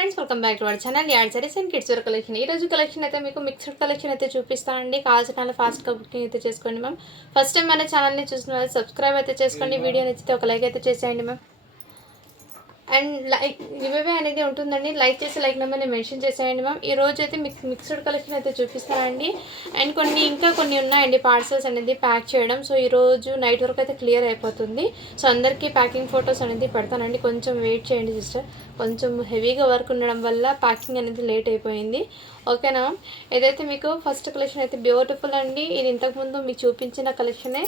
Friends, welcome back to our channel add saris and kids wear collection. ఈ రోజు collection అయితే మీకు మిక్స్డ్ కలెక్షన్ అయితే చూపిస్తానండి. కావాల్సిన ఫాస్ట్గా బుకింగ్ అయితే చేసుకోండి మ్యామ్. ఫస్ట్ టైం మన ఛానల్ని చూసిన వాళ్ళు సబ్స్క్రైబ్ అయితే చేసుకోండి. వీడియో నచ్చితే ఒక లైక్ అయితే చేసేయండి మ్యామ్. అండ్ లైక్ గివ్అవే అనేది ఉంటుందండి. లైక్ చేసి లైక్ నెంబర్ని మెన్షన్ చేసేయండి మ్యామ్. ఈ రోజు అయితే మీకు మిక్స్డ్ కలెక్షన్ అయితే చూపిస్తానండి. అండ్ కొన్ని ఉన్నాయండి పార్సల్స్ అనేది ప్యాక్ చేయడం. సో ఈరోజు నైట్ వరకు అయితే క్లియర్ అయిపోతుంది. సో అందరికీ ప్యాకింగ్ ఫొటోస్ అనేది పెడతానండి. కొంచెం వెయిట్ చేయండి సిస్టర్. కొంచెం హెవీగా వర్క్ ఉండడం వల్ల ప్యాకింగ్ అనేది లేట్ అయిపోయింది. ఓకేనా. ఏదైతే మీకు ఫస్ట్ కలెక్షన్ అయితే బ్యూటిఫుల్ అండి. ఇది ఇంతకుముందు మీకు చూపించిన కలెక్షనే.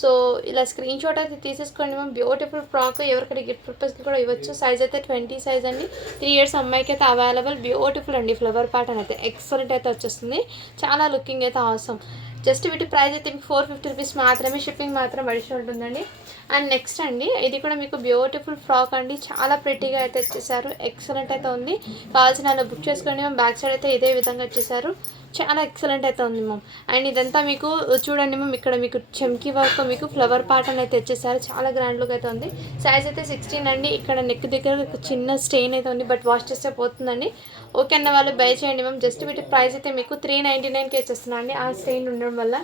సో ఇలా స్క్రీన్ షాట్ అయితే తీసేసుకోండి మ్యామ్. బ్యూటిఫుల్ ఫ్రాక్ ఎవరికైనా గిఫ్ట్ పర్పస్కి కూడా ఇవ్వచ్చు. సైజ్ అయితే 20 సైజ్ అండి. 3 years అమ్మాయికి అయితే అవైలబుల్. బ్యూటిఫుల్ అండి. ఫ్లవర్ ప్యాటర్న్ అయితే ఎక్సలెంట్ అయితే వచ్చేస్తుంది. చాలా లుకింగ్ అయితే అవసరం. జస్ట్ వీటి ప్రైస్ అయితే మీకు 450 రూపీస్ మాత్రమే. షిప్పింగ్ మాత్రం అడిషనల్ ఉంటుందండి. అండ్ నెక్స్ట్ అండి, ఇది కూడా మీకు బ్యూటిఫుల్ ఫ్రాక్ అండి. చాలా ప్రెట్టీగా అయితే వచ్చేసారు. ఎక్సలెంట్ అయితే ఉంది. కావాల్సిన బుక్ చేసుకోండి మ్యామ్. బ్యాక్ సైడ్ అయితే ఇదే విధంగా వచ్చేసారు. చాలా ఎక్సలెంట్ అయితే ఉంది మ్యామ్. అండ్ ఇదంతా మీకు చూడండి మ్యామ్. ఇక్కడ మీకు చెమ్కీ వర్క్ మీకు ఫ్లవర్ ప్యాటర్న్ అయితే వచ్చేసారు. చాలా గ్రాండ్ లుక్ అయితే ఉంది. సైజ్ అయితే 16 అండి. ఇక్కడ నెక్ దగ్గర చిన్న స్టెయిన్ అయితే ఉంది, బట్ వాష్ చేస్తే పోతుందండి. ఓకే అన్న వాళ్ళు బై చేయండి మ్యామ్. జస్ట్ వీటి ప్రైస్ అయితే మీకు 399కి ఇచ్చేస్తున్నాను అండి, ఆ స్టెయిన్ ఉండడం వల్ల.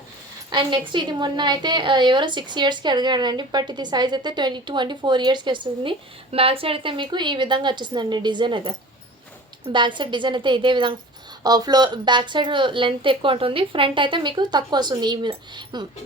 అండ్ నెక్స్ట్ ఇది మొన్న అయితే ఎవరో 6 yearsకి అడిగాడండి, బట్ ఇది సైజ్ అయితే 22 అండి. 4 yearsకి వస్తుంది. బ్యాక్ సైడ్ అయితే మీకు ఈ విధంగా వచ్చేస్తుందండి డిజైన్ అయితే. బ్యాక్ సైడ్ డిజైన్ అయితే ఇదే విధంగా బ్యాక్ సైడ్ లెంత్ ఎక్కువ ఉంటుంది, ఫ్రంట్ అయితే మీకు తక్కువ వస్తుంది. ఈ మీద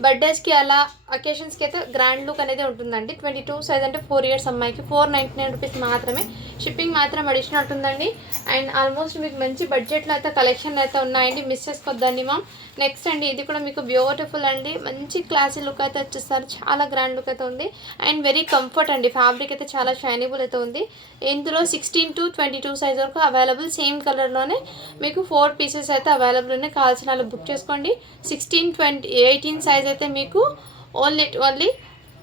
బర్త్డేస్కి అలా అకేషన్స్కి అయితే గ్రాండ్ లుక్ అనేది ఉంటుందండి. 22 సైజ్ అంటే 4 years అమ్మాయికి 499 రూపీస్ మాత్రమే. షిప్పింగ్ మాత్రం అడిషనల్ ఉంటుందండి. అండ్ ఆల్మోస్ట్ మీకు మంచి బడ్జెట్లో అయితే కలెక్షన్ అయితే ఉన్నాయండి. మిస్ చేసుకోవద్దండి మ్యామ్. నెక్స్ట్ అండి, ఇది కూడా మీకు బ్యూటిఫుల్ అండి. మంచి క్లాసీ లుక్ అయితే వచ్చేస్తారు. చాలా గ్రాండ్ లుక్ అయితే ఉంది. అండ్ వెరీ కంఫర్ట్ అండి. ఫ్యాబ్రిక్ అయితే చాలా షైనబుల్ అయితే ఉంది. ఇందులో 16 to 22 సైజ్ వరకు అవైలబుల్. సేమ్ కలర్లోనే మీకు 4 pieces అయితే అవైలబుల్ ఉన్నాయి. కావాల్సిన వాళ్ళు బుక్ చేసుకోండి. 16, 20, 18 సైజ్ అయితే మీకు ఓన్లీ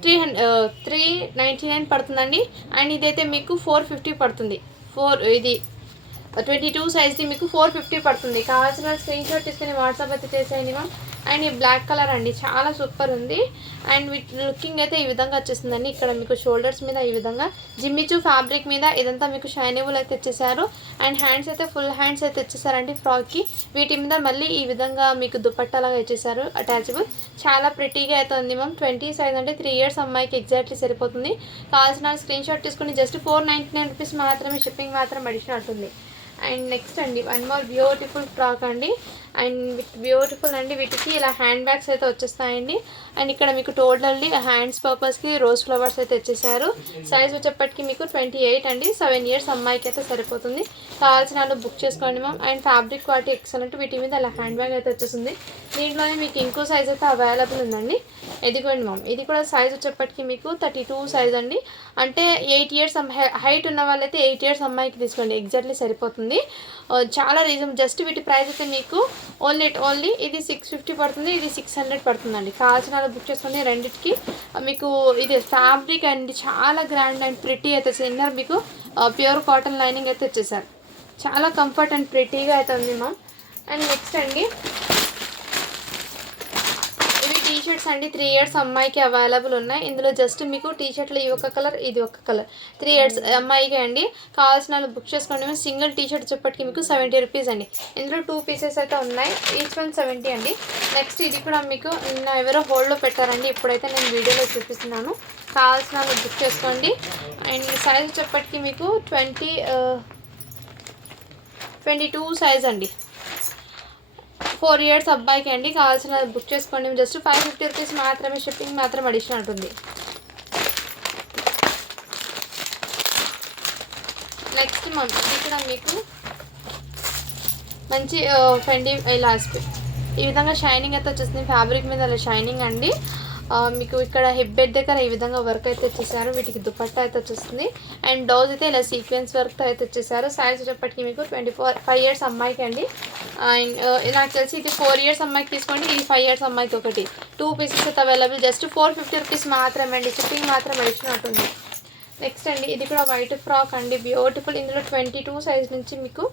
399 పడుతుందండి. అండ్ ఇదైతే మీకు 450 పడుతుంది. ఇది 22 సైజ్ది మీకు 450 పడుతుంది. కావాల్సిన స్క్రీన్ షాట్ తీసుకుని వాట్సాప్ అయితే చేసేయండి మ్యామ్. అండ్ ఈ బ్లాక్ కలర్ అండి, చాలా సూపర్ ఉంది. అండ్ వీటి లుకింగ్ అయితే ఈ విధంగా వచ్చేస్తుందండి. ఇక్కడ మీకు షోల్డర్స్ మీద ఈ విధంగా జిమ్మిచూ ఫ్యాబ్రిక్ మీద ఇదంతా మీకు షైనబుల్ అయితే వచ్చేసారు. అండ్ హ్యాండ్స్ అయితే ఫుల్ హ్యాండ్స్ అయితే వచ్చేసారండి ఫ్రాక్కి. వీటి మీద మళ్ళీ ఈ విధంగా మీకు దుపట్టాలాగా ఇచ్చేసారు అటాచబుల్. చాలా ప్రిటీగా అయితే ఉంది మ్యామ్. 20 సైజ్ అంటే 3 years అమ్మాయికి ఎగ్జాక్ట్లీ సరిపోతుంది. కావాల్సిన స్క్రీన్ షాట్ తీసుకుని జస్ట్ 499 రూపీస్ మాత్రమే. షిప్పింగ్ మాత్రం అడిషనల్ ఉంటుంది. అండ్ నెక్స్ట్ అండి, వన్ మోర్ బ్యూటిఫుల్ ఫ్రాక్ అండి. అండ్ బ్యూటిఫుల్ అండి. వీటికి ఇలా హ్యాండ్ బ్యాగ్స్ అయితే వచ్చేస్తాయండి. అండ్ ఇక్కడ మీకు టోటల్లీ హ్యాండ్స్ పర్పస్కి రోజ్ ఫ్లవర్స్ అయితే వచ్చేసారు. సైజ్ వచ్చేప్పటికి మీకు 28 అండి. 7 years అమ్మాయికి అయితే సరిపోతుంది. కావాల్సిన వాళ్ళు బుక్ చేసుకోండి ma'am. And fabric quality excellent. వీటి మీద ఇలా హ్యాండ్ బ్యాగ్ అయితే వచ్చేస్తుంది. దీంట్లోనే మీకు ఇంకో సైజ్ అయితే అవైలబుల్ ఉందండి. ఇదిగోండి మ్యామ్. ఇది కూడా సైజ్ వచ్చేప్పటికి మీకు 32 సైజ్ అండి. అంటే 8 years హైట్ ఉన్న వాళ్ళైతే 8 years అమ్మాయికి తీసుకోండి, ఎగ్జాక్ట్లీ సరిపోతుంది. చాలా రీజన్. జస్ట్ వీటి ప్రైస్ అయితే మీకు ఓన్లీ ఇది 650 పడుతుంది, ఇది 600 పడుతుందండి. కావాల్సిన బుక్ చేసుకోండి. రెండింటికి మీకు ఇది ఫ్యాబ్రిక్ అండి చాలా గ్రాండ్ అండ్ ప్రిటీ అయితే ఇన్నర్ మీకు ప్యూర్ కాటన్ లైనింగ్ అయితే వచ్చేసారు. చాలా కంఫర్ట్ అండ్ ప్రిటీగా అయితే ఉంది మ్యామ్. అండ్ నెక్స్ట్ అండి, టీషర్ట్స్ అండి. 3 years అమ్మాయికి అవైలబుల్ ఉన్నాయి. ఇందులో జస్ట్ మీకు టీషర్ట్లో ఈ ఒక కలర్, ఇది ఒక కలర్. 3 years అమ్మాయికి అండి. కావాల్సిన వాళ్ళు బుక్ చేసుకోండి. సింగిల్ టీషర్ట్ చెప్పటికి మీకు 70 రూపీస్ అండి. ఇందులో 2 pieces అయితే ఉన్నాయి. ఈచ్ వన్ 70 అండి. నెక్స్ట్ ఇది కూడా మీకు నిన్న ఎవరో హోల్డ్లో పెట్టారండి, ఇప్పుడైతే నేను వీడియోలో చూపిస్తున్నాను. కావాల్సిన వాళ్ళు బుక్ చేసుకోండి. అండ్ సైజ్ చెప్పటికి మీకు 22 సైజ్ అండి. 4 years అబ్బాయికి అండి. కావాల్సిన బుక్ చేసుకోండి. జస్ట్ 550 రూపీస్ మాత్రమే. షిప్పింగ్ మాత్రం అడిషనల్ ఉంటుంది. నెక్స్ట్ మంత్ ఇది కూడా మీకు మంచి ఫెండి ఇలా ఈ విధంగా షైనింగ్ అయితే వచ్చేస్తుంది. ఫ్యాబ్రిక్ మీద అలా షైనింగ్ అండి. మీకు ఇక్కడ హిప్ బెడ్ దగ్గర ఈ విధంగా వర్క్ అయితే వచ్చేసారు. వీటికి దుపట్టా అయితే వచ్చేస్తుంది. అండ్ డౌజ్ అయితే ఇలా సీక్వెన్స్ వర్క్తో అయితే వచ్చేసారు. సైజ్ వచ్చేప్పటికి మీకు 5 years అమ్మాయికి అండి. అండ్ నాకు తెలిసి ఇది 4 years అమ్మాయికి తీసుకోండి, ఇది 5 years అమ్మాయికి ఒకటి. 2 pieces అయితే అవైలబుల్. జస్ట్ 450 రూపీస్ మాత్రమే అండి. షిప్పింగ్ మాత్రం అడిషనల్ ఉంటుంది. నెక్స్ట్ అండి, ఇది కూడా వైట్ ఫ్రాక్ అండి. బ్యూటిఫుల్. ఇందులో 22 సైజ్ నుంచి మీకు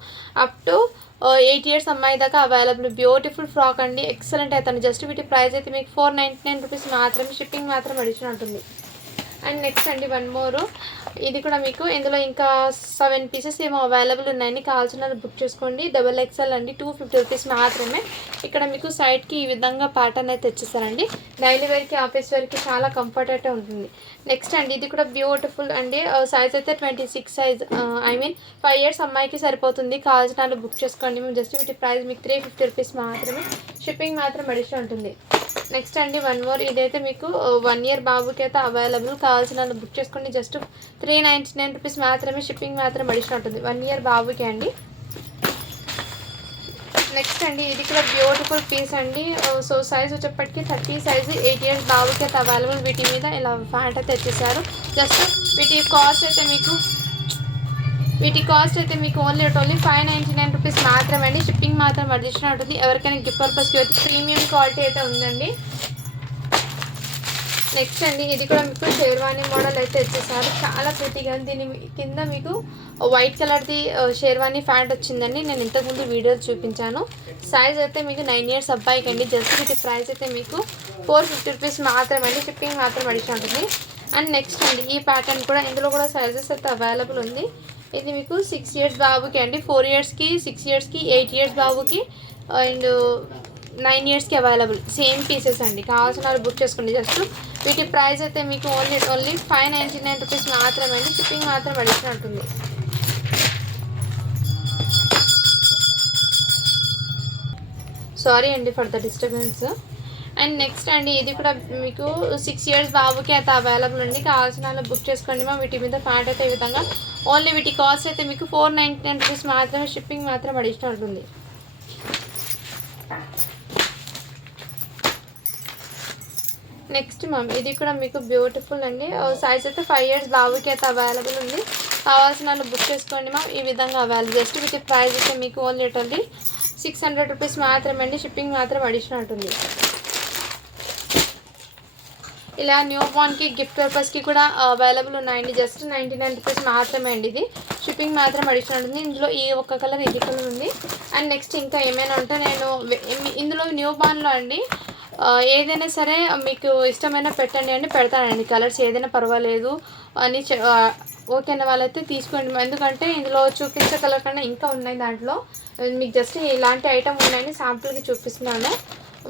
అప్ టు 8 years అమ్మాయి దాకా అవైలబుల్. బ్యూటిఫుల్ ఫ్రాక్ అండి. ఎక్సలెంట్ అవుతుంది. జస్ట్ వీటి ప్రైస్ అయితే మీకు 499 రూపీస్ మాత్రమే. షిప్పింగ్ మాత్రం అడిషనల్ ఉంటుంది. అండ్ నెక్స్ట్ అండి వన్ మోర్, ఇది కూడా మీకు ఇందులో ఇంకా 7 పీసెస్ ఏమో అవైలబుల్ ఉన్నాయని, కావాల్సిన బుక్ చేసుకోండి. XXL అండి, 250 రూపీస్ మాత్రమే. ఇక్కడ మీకు సైడ్కి ఈ విధంగా ప్యాటర్న్ అయితే తెచ్చేసారండి. డైలీ వేర్కి ఆఫీస్ వేర్కి చాలా కంఫర్ట్ అయితే ఉంటుంది. నెక్స్ట్ అండి ఇది కూడా బ్యూటిఫుల్ అండి, సైజ్ అయితే 26 సైజ్, ఐ మీన్ 5 ఇయర్స్ అమ్మాయికి సరిపోతుంది. కావాల్సిన బుక్ చేసుకోండి. మేము జస్ట్ వీటి ప్రైస్ మీకు 350 రూపీస్ మాత్రమే, షిప్పింగ్ మాత్రం అడిషనల్ ఉంటుంది. నెక్స్ట్ అండి వన్ మోర్, ఇదైతే మీకు 1 ఇయర్ బాబుకి అయితే అవైలబుల్. కావాల్సిన బుక్ చేసుకోండి. జస్ట్ 399 రూపీస్ మాత్రమే, షిప్పింగ్ మాత్రం అడిషనల్ ఉంటుంది. 1 ఇయర్ బాబుకి అండి. నెక్స్ట్ అండి ఇది కూడా బ్యూటిఫుల్ పీస్ అండి. సో సైజ్ వచ్చేప్పటికి 30 సైజు, 8 ఇయర్స్ బాబుకి అయితే అవైలబుల్. వీటి మీద ఇలా ప్యాంట్ అయితే తెచ్చేసారు. జస్ట్ వీటి కాస్ట్ అయితే మీకు ఓన్లీ 599 రూపీస్ మాత్రమే అండి, షిప్పింగ్ మాత్రం అడిషనల్ ఉంటుంది. ఎవరికైనా గిఫ్ట్ పర్పస్కి అయితే ప్రీమియం క్వాలిటీ అయితే ఉందండి. నెక్స్ట్ అండి ఇది కూడా మీకు షేర్వానీ మోడల్ అయితే వచ్చేసారు. చాలా ప్రిటీగా, దీని కింద మీకు వైట్ కలర్ది షేర్వానీ ప్యాంట్ వచ్చిందండి. నేను ఇంతకుముందు వీడియోలు చూపించాను. సైజ్ అయితే మీకు 9 ఇయర్స్ అబ్బాయికి అండి. జస్ట్ వీటి ప్రైస్ అయితే మీకు 450 రూపీస్ మాత్రమే అండి, షిప్పింగ్ మాత్రం అడిషనల్ ఉంటుంది. అండ్ నెక్స్ట్ అండి ఈ ప్యాటర్న్ కూడా, ఇందులో కూడా సైజెస్ అయితే అవైలబుల్ ఉంది. ఇది మీకు 6 ఇయర్స్ బాబుకి అండి, 4 ఇయర్స్కి, 6 ఇయర్స్కి, 8 ఇయర్స్ బాబుకి అండ్ 9 ఇయర్స్కి అవైలబుల్. సేమ్ పీసెస్ అండి, కావాల్సిన వాళ్ళు బుక్ చేసుకోండి. జస్ట్ వీటి ప్రైస్ అయితే మీకు ఓన్లీ 599 రూపీస్ మాత్రమే అండి, షిప్పింగ్ మాత్రం అడిషనల్ ఉంటుంది. సారీ అండి for the disturbance. And next అండి ఇది కూడా మీకు 6 ఇయర్స్ బాబుకి అయితే అవైలబుల్ అండి. కావాల్సిన వాళ్ళు బుక్ చేసుకోండి. మా వీటి మీద ప్యాంట్ అయితే ఈ విధంగా, ఓన్లీ వీటి కాస్ట్ అయితే మీకు 499 రూపీస్ మాత్రమే, షిప్పింగ్ మాత్రం అడిషనల్ ఉంటుంది. నెక్స్ట్ మ్యామ్ ఇది కూడా మీకు బ్యూటిఫుల్ అండి, సైజ్ అయితే 5 ఇయర్స్ బాబుకి అయితే అవైలబుల్ ఉంది. కావాల్సిన వాళ్ళు బుక్ చేసుకోండి మ్యామ్. ఈ విధంగా అవైలబుల్. జస్ట్ వీటి ప్రైస్ అయితే మీకు ఓన్లీ 600 రూపీస్ మాత్రమే అండి, షిప్పింగ్ మాత్రం అడిషనల్ ఉంటుంది. ఇలా న్యూ బార్న్కి గిఫ్ట్ పర్పస్కి కూడా అవైలబుల్ ఉన్నాయండి. జస్ట్ 99 రూపీస్ మాత్రమే అండి, ఇది షిప్పింగ్ మాత్రం అడిషనల్ ఉంటుంది. ఇందులో ఈ ఒక్క కలర్, ఇది కలర్ ఉంది. అండ్ నెక్స్ట్ ఇంకా ఏమైనా ఉంటే నేను ఇందులో న్యూ బార్న్లో అండి ఏదైనా సరే మీకు ఇష్టమైన పెట్టండి అండి, పెడతానండి. కలర్స్ ఏదైనా పర్వాలేదు అని ఓకేనా వాళ్ళైతే తీసుకోండి. ఎందుకంటే ఇందులో చూపించే కలర్ కన్నా ఇంకా ఉన్నాయి దాంట్లో. మీకు జస్ట్ ఇలాంటి ఐటమ్ ఉన్నాయని శాంపుల్కి చూపిస్తున్నాను.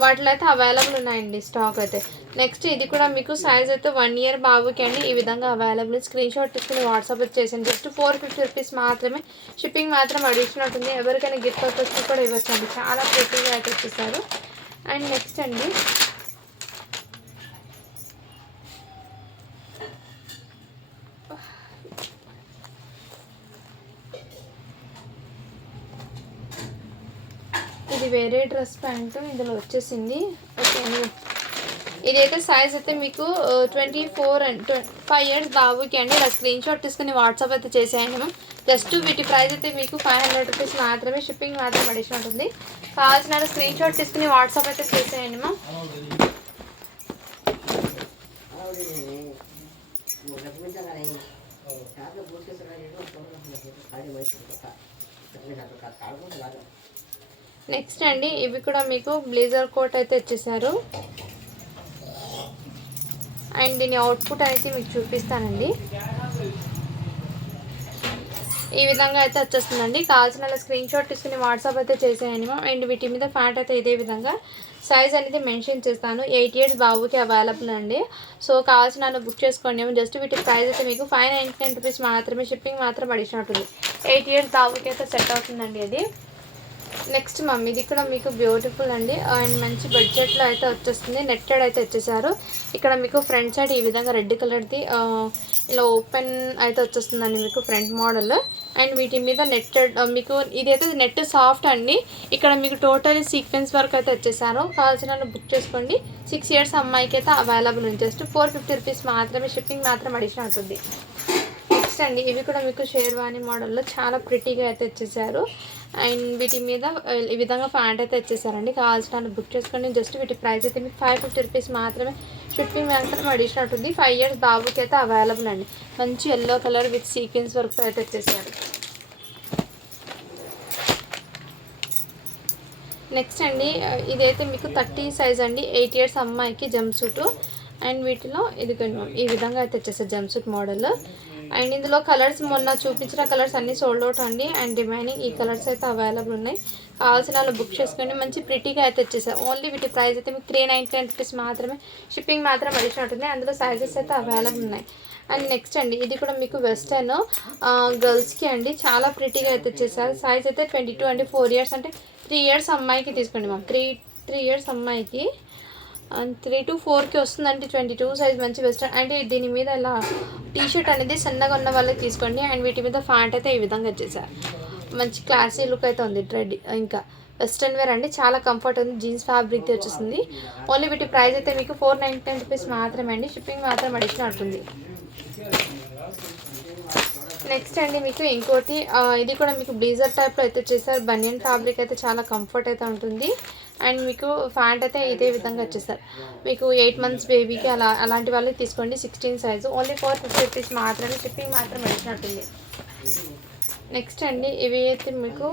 వాటిలో అయితే అవైలబుల్ ఉన్నాయండి స్టాక్ అయితే. నెక్స్ట్ ఇది కూడా మీకు సైజ్ అయితే 1 ఇయర్ బాబుకి అండి, ఈ విధంగా అవైలబుల్. స్క్రీన్ షాట్ తీసుకుని వాట్సాప్ వచ్చేసాను. జస్ట్ 450 రూపీస్ మాత్రమే, షిప్పింగ్ మాత్రం అడిషనల్ ఉంటుంది. ఎవరికైనా గిఫ్ట్ పర్పస్కి కూడా ఇవ్వచ్చండి. చాలా ప్రిటీగా అయితే వచ్చేసారు. అండ్ నెక్స్ట్ అండి ఇది వేరే డ్రెస్ ప్యాంటు ఇందులో వచ్చేసింది. ఓకే, ఇదైతే సైజ్ అయితే మీకు 24 అండ్ 5 ఇయర్స్ బాబుకి అండి. ఇలా స్క్రీన్ షాట్ తీసుకుని వాట్సాప్ అయితే చేసేయండి మ్యామ్. జస్ట్ వీటి ప్రైస్ అయితే మీకు 500 రూపీస్ మాత్రమే, షిప్పింగ్ మాత్రం అడిషనల్ ఉంటుంది. కావాల్సిన స్క్రీన్ షాట్ తీసుకుని వాట్సాప్ అయితే చేసేయండి మ్యామ్. నెక్స్ట్ అండి ఇవి కూడా మీకు బ్లేజర్ కోట్ అయితే వచ్చేసారు. అండ్ దీని అవుట్పుట్ అయితే మీకు చూపిస్తానండి. ఈ విధంగా అయితే వచ్చేస్తుందండి. కావాల్సిన స్క్రీన్ షాట్ తీసుకుని వాట్సాప్ అయితే చేసేయండి. అండ్ వీటి మీద ప్యాంట్ అయితే ఇదే విధంగా సైజ్ అనేది మెన్షన్ చేస్తాను. 8 ఇయర్స్ బాబుకి అవైలబుల్ అండి. సో కావాల్సిన బుక్ చేసుకోండి. జస్ట్ వీటి ప్రైస్ అయితే మీకు 599 రూపీస్ మాత్రమే, షిప్పింగ్ మాత్రం అడిషనల్ ఉంటుంది. 8 ఇయర్స్ బాబుకి అయితే సెట్ అవుతుందండి అది. నెక్స్ట్ మమ్ ఇది కూడా మీకు బ్యూటిఫుల్ అండి. అండ్ మంచి బడ్జెట్లో అయితే వచ్చేస్తుంది. నెట్టెడ్ అయితే వచ్చేసారు. ఇక్కడ మీకు ఫ్రంట్ సైడ్ ఈ విధంగా రెడ్ కలర్ది ఇలా ఓపెన్ అయితే వచ్చేస్తుందండి మీకు ఫ్రంట్ మోడల్. అండ్ వీటి మీద నెట్టెడ్ మీకు ఇదైతే నెట్ సాఫ్ట్ అండి. ఇక్కడ మీకు టోటల్ సీక్వెన్స్ వర్క్ అయితే వచ్చేసారు. కావాల్సిన బుక్ చేసుకోండి. 6 ఇయర్స్ అమ్మాయికి అయితే అవైలబుల్ ఉంది. జస్ట్ 450 రూపీస్ మాత్రమే, షిప్పింగ్ మాత్రం అడిషనల్ అవుతుంది. నెక్స్ట్ అండి ఇవి కూడా మీకు షేర్వానీ మోడల్లో చాలా ప్రిటీగా అయితే వచ్చేసారు. అండ్ వీటి మీద ఈ విధంగా ప్యాంట్ అయితే వచ్చేసారండి. కావాల్సిన బుక్ చేసుకోండి. జస్ట్ వీటి ప్రైస్ అయితే మీకు 550 రూపీస్ మాత్రమే, షిప్పింగ్ మాత్రం అడిషనల్ ఉంటుంది. 5 ఇయర్స్ బాబుకి అయితే అవైలబుల్ అండి. మంచి yellow colour with sequence work అయితే వచ్చేసారు. నెక్స్ట్ అండి ఇదైతే మీకు 30 సైజ్ అండి. 8 ఇయర్స్ అమ్మాయికి జంప్ సూటు. అండ్ వీటిలో ఇదిగోండి ఈ విధంగా అయితే వచ్చేసారు జంప్సూట్ మోడల్. అండ్ ఇందులో కలర్స్ మొన్న చూపించిన కలర్స్ అన్నీ సోల్డ్ అవుట్ అండి. అండ్ రిమైనింగ్ ఈ కలర్స్ అయితే అవైలబుల్ ఉన్నాయి. కావాల్సిన వాళ్ళు బుక్ చేసుకొని మంచి ప్రిటీగా అయితే వచ్చేసారు. ఓన్లీ వీటి ప్రైస్ అయితే మీకు 399 రూపీస్ మాత్రమే. షిప్పింగ్ మాత్రం అడిషన్ ఉంటుంది. అందులో సైజెస్ అయితే అవైలబుల్ ఉన్నాయి. అండ్ నెక్స్ట్ అండి ఇది కూడా మీకు వెస్టర్న్ గర్ల్స్కి అండి. చాలా ప్రిటీగా అయితే వచ్చేసారు. సైజ్ అయితే 22 అండి. 4 ఇయర్స్ అంటే 3 ఇయర్స్ అమ్మాయికి తీసుకోండి మ్యామ్. 3 ఇయర్స్ అమ్మాయికి 3 to 4కి వస్తుందండి. 22 సైజ్ మంచి వెస్టర్న్. అంటే దీని మీద ఇలా టీషర్ట్ అనేది సన్నగా ఉన్న వాళ్ళకి తీసుకోండి. అండ్ వీటి మీద ఫ్యాంట్ అయితే ఈ విధంగా వచ్చేసారు. మంచి క్లాసీ లుక్ అయితే ఉంది. ట్రెడ్ ఇంకా వెస్ట్రన్ వేర్ అండి. చాలా కంఫర్ట్ ఉంది. జీన్స్ ఫ్యాబ్రిక్ వచ్చేస్తుంది. ఓన్లీ వీటి ప్రైస్ అయితే మీకు 499 రూపీస్ మాత్రమే అండి. షిప్పింగ్ మాత్రం అడిషనల్ ఉంటుంది. నెక్స్ట్ అండి మీకు ఇంకోటి ఇది కూడా మీకు బ్లీజర్ టైప్లో అయితే వచ్చేసారు. బనియన్ ఫ్యాబ్రిక్ అయితే చాలా కంఫర్ట్ అయితే ఉంటుంది. అండ్ మీకు ఫ్యాంట్ అయితే ఇదే విధంగా వచ్చేసారు. మీకు 8 months బేబీకి అలాంటి వాళ్ళకి తీసుకోండి. 16 సైజు. ఓన్లీ 450 రూపీస్ మాత్రమే. షిప్పింగ్ మాత్రం అడిషనల్. నెక్స్ట్ అండి ఇవి అయితే మీకు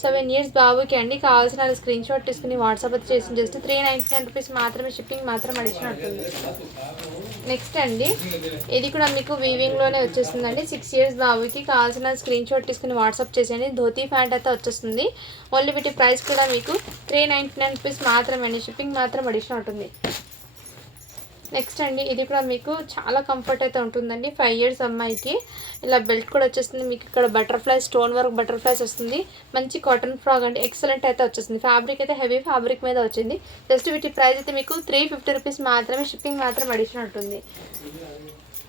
7 years బాబుకి అండి. కావాల్సిన స్క్రీన్ షాట్ తీసుకుని వాట్సాప్ అయితే చేసి జస్ట్ 399 రూపీస్ మాత్రమే. షిప్పింగ్ మాత్రం అడిషనల్ ఉంటుంది. నెక్స్ట్ అండి ఇది కూడా మీకు వీవింగ్లోనే వచ్చేస్తుందండి. 6 years బాబుకి కావాల్సిన స్క్రీన్ షాట్ తీసుకుని వాట్సాప్ చేసేయండి. ధోతీ ప్యాంట్ అయితే వచ్చేస్తుంది. ఓన్లీ వీటి ప్రైస్ కూడా మీకు 399 రూపీస్ మాత్రమే అండి. షిప్పింగ్ మాత్రం అడిషనల్ ఉంటుంది. నెక్స్ట్ అండి ఇది కూడా మీకు చాలా కంఫర్ట్ అయితే ఉంటుందండి. 5 years అమ్మాయికి ఇలా బెల్ట్ కూడా వచ్చేస్తుంది. మీకు ఇక్కడ బటర్ఫ్లై స్టోన్ వర్క్ బటర్ఫ్లైస్ వస్తుంది. మంచి కాటన్ ఫ్రాక్ అండి. ఎక్సలెంట్ అయితే వచ్చేస్తుంది. ఫ్యాబ్రిక్ అయితే హెవీ ఫ్యాబ్రిక్ మీద వచ్చింది. జస్ట్ వీటి ప్రైస్ అయితే మీకు 350 రూపీస్ మాత్రమే. షిప్పింగ్ మాత్రం అడిషనల్ ఉంటుంది.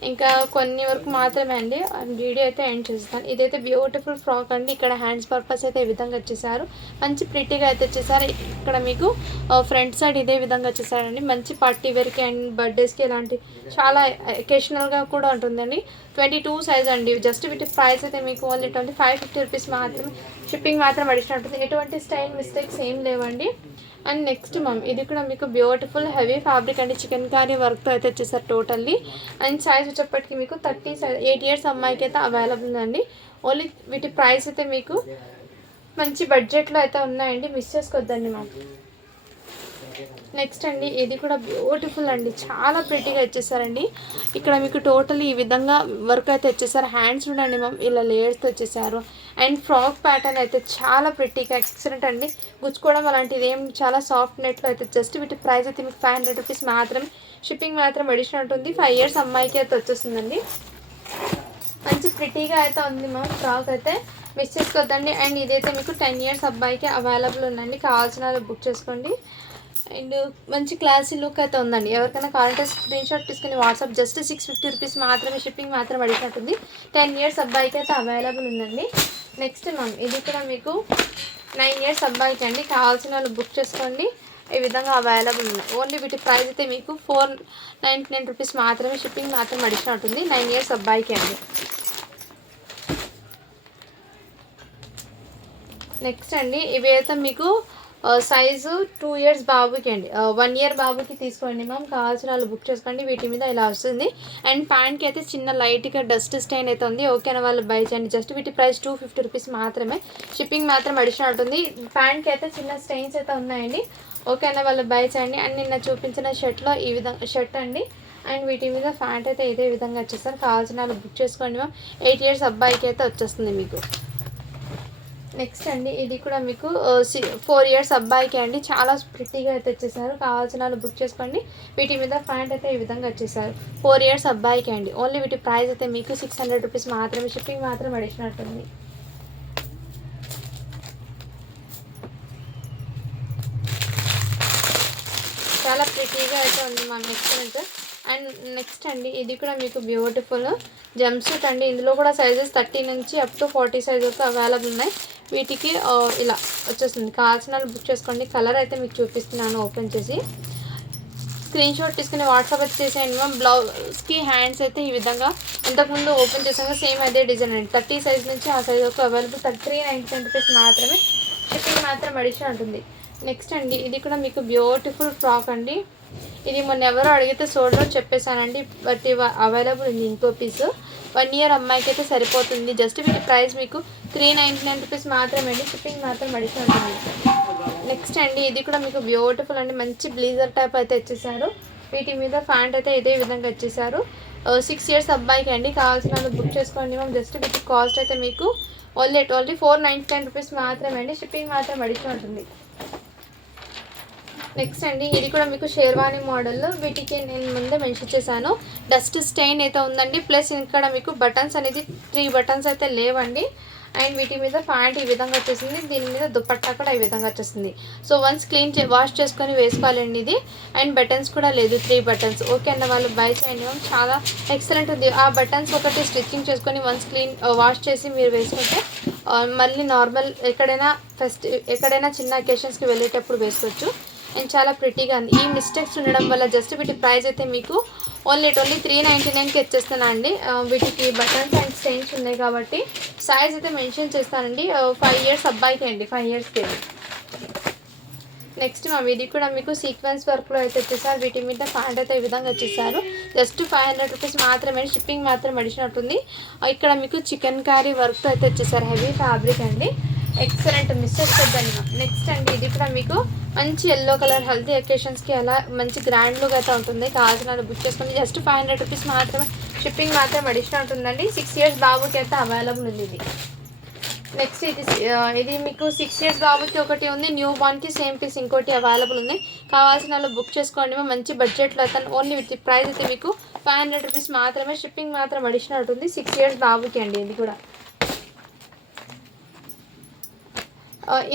ఇంకా కొన్ని వరకు మాత్రమే అండి. వీడియో అయితే ఎండ్ చేస్తాను. ఇదైతే బ్యూటిఫుల్ ఫ్రాక్ అండి. ఇక్కడ హ్యాండ్స్ పర్పస్ అయితే ఈ విధంగా వచ్చేసారు. మంచి ప్రిటీగా అయితే వచ్చేసారు. ఇక్కడ మీకు ఫ్రంట్ సైడ్ ఇదే విధంగా వచ్చేసారండి. మంచి పార్టీ వేర్కి అండ్ బర్త్డేస్కి ఇలాంటి చాలా ఎకేషనల్గా కూడా ఉంటుందండి. 22 సైజ్ అండి. జస్ట్ వీటి ప్రైస్ అయితే మీకు ఓన్లీ 2550 రూపీస్ మాత్రమే. షిప్పింగ్ మాత్రం అడిషనల్ ఉంటుంది. ఎటువంటి స్టైల్ మిస్టేక్స్ ఏం లేవండి. అండ్ నెక్స్ట్ మ్యామ్ ఇది కూడా మీకు బ్యూటిఫుల్ హెవీ ఫ్యాబ్రిక్ అండి. చికెన్ కారీ వర్క్తో అయితే వచ్చేసారు టోటల్లీ. అండ్ సైజ్ వచ్చేప్పటికి మీకు 30 సైజ్ 8 years అమ్మాయికి అయితే అవైలబుల్ అండి. ఓన్లీ వీటి ప్రైస్ అయితే మీకు మంచి బడ్జెట్లో అయితే ఉన్నాయండి. మిస్ చేసుకోవద్దండి మ్యామ్. నెక్స్ట్ అండి ఇది కూడా బ్యూటిఫుల్ అండి. చాలా ప్రిటీగా వచ్చేసారండి. ఇక్కడ మీకు టోటల్ ఈ విధంగా వర్క్ అయితే వచ్చేసారు. హ్యాండ్స్ చూడండి మ్యామ్ ఇలా లేయర్స్తో వచ్చేసారు. అండ్ ఫ్రాక్ ప్యాటర్న్ అయితే చాలా ప్రిటీగా ఎక్సలెంట్ అండి. గుచ్చుకోవడం అలాంటిది ఏం చాలా సాఫ్ట్ నెట్లో అయితే జస్ట్ వీటి ప్రైస్ అయితే మీకు 500 రూపీస్ మాత్రమే. షిప్పింగ్ మాత్రం అడిషనల్ ఉంటుంది. 5 years అమ్మాయికి అయితే వచ్చేస్తుందండి. మంచి ప్రిటీగా అయితే ఉంది మ్యామ్. ఫ్రాక్ అయితే మిస్ చేసుకోవద్దండి. అండ్ ఇదైతే మీకు 10 years అబ్బాయికి అవైలబుల్ ఉందండి. కావాల్సిన బుక్ చేసుకోండి. అండ్ మంచి క్లాసీ లుక్ అయితే ఉందండి. ఎవరికైనా కావాలంటే స్క్రీన్ షాట్ తీసుకుని వాట్సాప్ జస్ట్ 650 రూపీస్ మాత్రమే. షిప్పింగ్ మాత్రం అడిగినట్టుంది. 10 years అబ్బాయికి అయితే అవైలబుల్ ఉందండి. నెక్స్ట్ మ్యామ్ ఇది కూడా మీకు 9 years అబ్బాయికి అండి. కావాల్సిన వాళ్ళు బుక్ చేసుకోండి. ఈ విధంగా అవైలబుల్ ఉన్నాయి. ఓన్లీ వీటి ప్రైస్ అయితే మీకు 499 రూపీస్ మాత్రమే. షిప్పింగ్ మాత్రం అడిషనల్ ఉంటుంది. 9 years అబ్బాయికి అండి. నెక్స్ట్ అండి ఇవి అయితే మీకు సైజు 2 years బాబుకి అండి. 1 year బాబుకి తీసుకోండి మ్యామ్. కావాల్సిన వాళ్ళు బుక్ చేసుకోండి. వీటి మీద ఇలా వస్తుంది. అండ్ ప్యాంట్కి అయితే చిన్న లైట్గా డస్ట్ స్టైన్ అయితే ఉంది. ఓకేనా వాళ్ళు బై చేయండి. జస్ట్ వీటి ప్రైస్ 250 రూపీస్ మాత్రమే. షిప్పింగ్ మాత్రం అడిషనల్ ఉంటుంది. ప్యాంట్కి అయితే చిన్న స్టెయిన్స్ అయితే ఉన్నాయండి. ఓకేనా వాళ్ళు బై చేయండి. అండ్ నిన్న చూపించిన షర్ట్లో ఈ విధంగా షర్ట్ అండి. అండ్ వీటి మీద ప్యాంట్ అయితే ఇదే విధంగా వచ్చేస్తారు. కావాల్సిన వాళ్ళు బుక్ చేసుకోండి మ్యామ్. 8 years అబ్బాయికి అయితే వచ్చేస్తుంది మీకు. నెక్స్ట్ అండి ఇది కూడా మీకు 4 years అబ్బాయికి అండి. చాలా ప్రిటీగా అయితే వచ్చేసారు. కావాల్సిన వాళ్ళు బుక్ చేసుకోండి. వీటి మీద ప్యాంట్ అయితే ఈ విధంగా వచ్చేసారు. 4 years అబ్బాయికి అండి. ఓన్లీ వీటి ప్రైస్ అయితే మీకు 600 రూపీస్ మాత్రమే. షిప్పింగ్ మాత్రం అడిషనల్ ఉంటుంది. చాలా ప్రిటీగా అయితే ఉంది మా నెక్స్ట్. అండ్ నెక్స్ట్ అండి ఇది కూడా మీకు బ్యూటిఫుల్ జంప్సూట్ అండి. ఇందులో కూడా సైజెస్ 30 నుంచి అప్ టు 40 సైజ్ వరకు అవైలబుల్ ఉన్నాయి. వీటికి ఇలా వచ్చేస్తుంది. కావాల్సిన బుక్ చేసుకోండి. కలర్ అయితే మీకు చూపిస్తున్నాను ఓపెన్ చేసి. స్క్రీన్ షాట్ తీసుకుని వాట్సాప్ అయితే చేసేయండి మ్యామ్. బ్లౌజ్కి హ్యాండ్స్ అయితే ఈ విధంగా ఇంతకుముందు ఓపెన్ చేసాక సేమ్ అదే డిజైన్ అండి. 30 సైజ్ నుంచి ఆ సైజ్ వరకు అవైలబుల్. 399 రూపీస్ మాత్రమే. షిప్పింగ్ మాత్రం అడిషనల్ ఉంటుంది. నెక్స్ట్ అండి ఇది కూడా మీకు బ్యూటిఫుల్ ఫ్రాక్ అండి. ఇది మొన్న ఎవరో అడిగితే సోల్డ్లో చెప్పేశానండి. బట్ అవైలబుల్ ఉంది ఇంకో పీస్. 1 year అమ్మాయికి అయితే సరిపోతుంది. జస్ట్ వీటి ప్రైస్ మీకు 399 రూపీస్ మాత్రమే అండి. షిప్పింగ్ మాత్రం అడిషనల్ ఉంటుంది. నెక్స్ట్ అండి ఇది కూడా మీకు బ్యూటిఫుల్ అండి, మంచి బ్లీజర్ టైప్ అయితే ఇచ్చేసారు. వీటి మీద ప్యాంట్ అయితే ఇదే విధంగా ఇచ్చేసారు. 6 ఇయర్స్ అబ్బాయికి అండి, కావాల్సిన వాళ్ళు బుక్ చేసుకోండి మ్యామ్. జస్ట్ వీటి కాస్ట్ అయితే మీకు ఓన్లీ 499 రూపీస్ మాత్రమే అండి. షిప్పింగ్ మాత్రం అడిషన్ ఉంటుంది. నెక్స్ట్ అండి ఇది కూడా మీకు షేర్వానీ మోడల్. వీటికి నేను ముందే మెన్షన్ చేశాను, డస్ట్ స్టెయిన్ అయితే ఉందండి. ప్లస్ ఇక్కడ మీకు బటన్స్ అనేది 3 బటన్స్ అయితే లేవండి. అండ్ వీటి మీద ప్యాంట్ ఈ విధంగా వచ్చేసింది, దీని మీద దుపట్టా కూడా ఈ విధంగా వచ్చేసింది. సో వన్స్ వాష్ చేసుకొని వేసుకోవాలండి ఇది. అండ్ బటన్స్ కూడా లేదు, 3 బటన్స్. ఓకే అన్న వాళ్ళు బై చేయండి మ్యామ్, చాలా ఎక్సలెంట్ ఉంది. ఆ బటన్స్ ఒకటి స్టిచ్చింగ్ చేసుకొని వన్స్ వాష్ చేసి మీరు వేసుకుంటే మళ్ళీ నార్మల్ ఎక్కడైనా చిన్న అకేషన్స్కి వెళ్ళేటప్పుడు వేసుకోవచ్చు. అండ్ చాలా ప్రిటీగా ఉంది. ఈ మిస్టేక్స్ ఉండడం వల్ల జస్ట్ వీటి ప్రైస్ అయితే మీకు ఓన్లీ 399కి ఇచ్చేస్తాను అండి. వీటికి బటన్స్ అండ్ స్టెయిన్స్ ఉన్నాయి కాబట్టి సైజ్ అయితే మెన్షన్ చేస్తానండి. 5 ఇయర్స్ అబ్బాయికి అండి, 5 ఇయర్స్కి. నెక్స్ట్ మ్యామ్ ఇది కూడా మీకు సీక్వెన్స్ వర్క్లో అయితే వచ్చేసారు. వీటి మీద ప్యాంట్ అయితే ఈ విధంగా వచ్చేసారు. జస్ట్ 500 రూపీస్ మాత్రమే, షిప్పింగ్ మాత్రం అడిషన్ ఉంటుంది. ఇక్కడ మీకు చికెన్ కర్రీ వర్క్తో అయితే వచ్చేసారు, హెవీ ఫ్యాబ్రిక్ అండి. ఎక్సలెంట్, మిస్టేక్ చేద్దాం. నెక్స్ట్ అండి ఇది కూడా మీకు మంచి ఎల్లో కలర్ హెల్తీ అకేషన్స్కి అలా మంచి గ్రాండ్ లుక్ అయితే ఉంటుంది. కావాల్సిన బుక్ చేసుకుని జస్ట్ 500 రూపీస్ మాత్రమే, షిప్పింగ్ మాత్రం అడిషన్ ఉంటుందండి. 6 ఇయర్స్ బాబుకి అయితే అవైలబుల్ ఉంది ఇది. నెక్స్ట్ ఇది మీకు 6 ఇయర్స్ బాబుకి ఒకటి ఉంది, న్యూ బార్న్కి సేమ్ పీస్ ఇంకోటి అవైలబుల్ ఉంది. కావాల్సిన వాళ్ళు బుక్ చేసుకోండి, మంచి బడ్జెట్లో అయితే. ఓన్లీ విత్ ప్రైస్ అయితే మీకు 500 రూపీస్ మాత్రమే, షిప్పింగ్ మాత్రం అడిషన్ ఉంటుంది. 6 ఇయర్స్ బాబుకి అండి ఇది కూడా.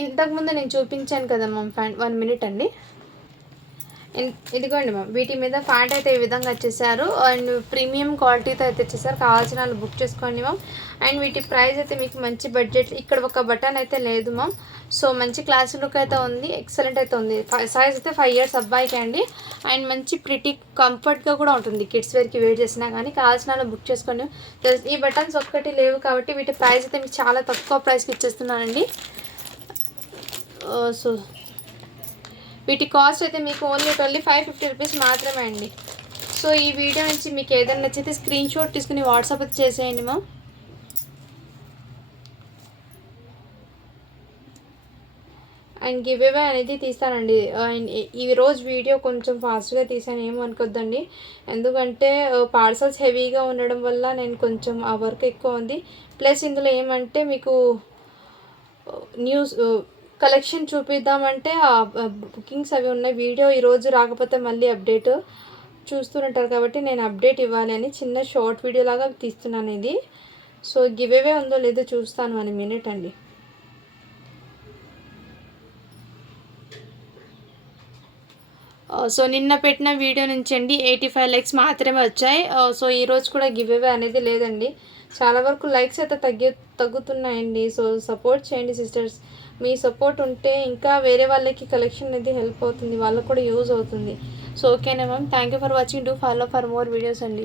ఇంతకుముందు నేను చూపించాను కదా మ్యామ్ ప్యాంట్, 1 మినిట్ అండి. ఇదిగోండి మ్యామ్, వీటి మీద ప్యాంట్ అయితే ఈ విధంగా వచ్చేసారు. అండ్ ప్రీమియం క్వాలిటీతో అయితే వచ్చేసారు. కావాల్సిన వాళ్ళు బుక్ చేసుకోండి మ్యామ్. అండ్ వీటి ప్రైస్ అయితే మీకు మంచి బడ్జెట్. ఇక్కడ ఒక బటన్ అయితే లేదు మ్యామ్. సో మంచి క్లాస్ లుక్ అయితే ఉంది, ఎక్సలెంట్ అయితే ఉంది. సైజ్ అయితే 5 ఇయర్స్ అబ్బాయికి అండి. అండ్ మంచి ప్రిటీ కంఫర్ట్గా కూడా ఉంటుంది, కిడ్స్ వేర్కి వేర్ చేసినా కానీ. కావాల్సిన వాళ్ళు బుక్ చేసుకోండి. ఈ బటన్స్ ఒక్కటి లేవు కాబట్టి వీటి ప్రైస్ అయితే మీకు చాలా తక్కువ ప్రైస్కి ఇచ్చేస్తున్నానండి. సో వీటి కాస్ట్ అయితే మీకు ఓన్లీ 550 రూపీస్ మాత్రమే అండి. సో ఈ వీడియో నుంచి మీకు ఏదైనా నచ్చితే స్క్రీన్ షాట్ తీసుకుని వాట్సాప్ అయితే చేసేయండి మ్యామ్. అండ్ గివ్ అవే అనేది తీస్తానండి. అండ్ ఈ రోజు వీడియో కొంచెం ఫాస్ట్గా తీసాను, ఏమనుకోద్దండి. ఎందుకంటే పార్సల్స్ హెవీగా ఉండడం వల్ల నేను కొంచెం ఆ వర్క్ ఎక్కువ ఉంది. ప్లస్ ఇందులో ఏమంటే మీకు న్యూస్ కలెక్షన్ చూపిద్దామంటే బుకింగ్స్ అవి ఉన్నాయి. వీడియో ఈరోజు రాకపోతే మళ్ళీ అప్డేట్ చూస్తుంటారు కాబట్టి నేను అప్డేట్ ఇవ్వాలి అని చిన్న షార్ట్ వీడియో లాగా తీస్తున్నాను ఇది. సో గివ్ అవే ఉందో లేదో చూస్తాను, 1 మినిట్ అండి. సో నిన్న పెట్టిన వీడియో నుంచి అండి 85 లైక్స్ మాత్రమే వచ్చాయి. సో ఈరోజు కూడా గివ్ అవే అనేది లేదండి. చాలా వరకు లైక్స్ అయితే తగ్గుతున్నాయండి. సో సపోర్ట్ చేయండి సిస్టర్స్. మీ సపోర్ట్ ఉంటే ఇంకా వేరే వాళ్ళకి కలెక్షన్ అనేది హెల్ప్ అవుతుంది, వాళ్ళకు కూడా యూజ్ అవుతుంది. సో ఓకేనా ma'am, thank you for watching. Do follow for more videos అండి.